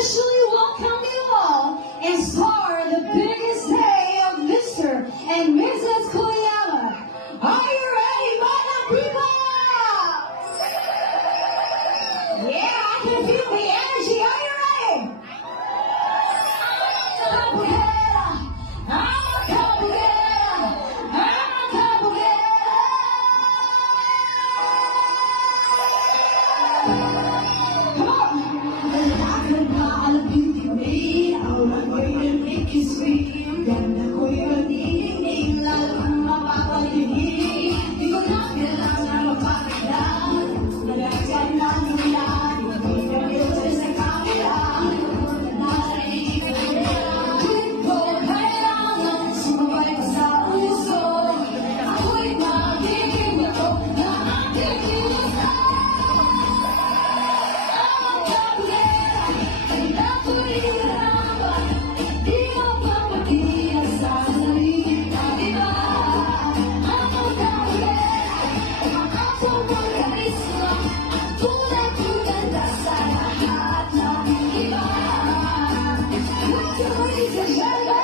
officially welcome you all and start the biggest day of Mr. and Mrs. Koyama. Are you ready, mga people? Yeah, I can feel the energy. Are you ready? Ladies and gentlemen,